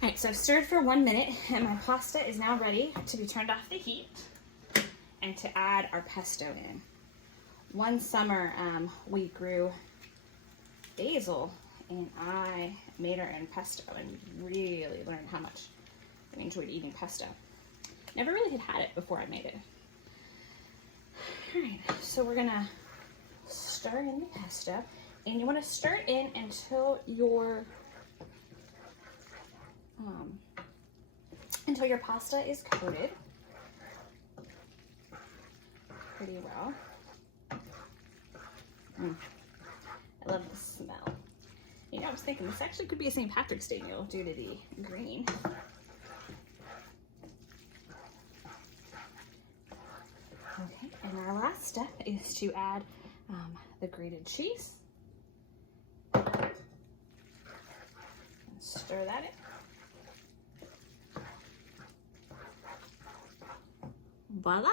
All right, so I've stirred for 1 minute and my pasta is now ready to be turned off the heat and to add our pesto in. One summer we grew basil and I made our own pesto and really learned how much I enjoyed eating pesto. Never really had it before I made it. All right, so we're gonna stir in the pesto, and you want to stir it in until your pasta is coated pretty well. I love the smell. You know, I was thinking this actually could be a St. Patrick's Day meal due to the green. Okay, and our last step is to add the grated cheese. And stir that in. Voila!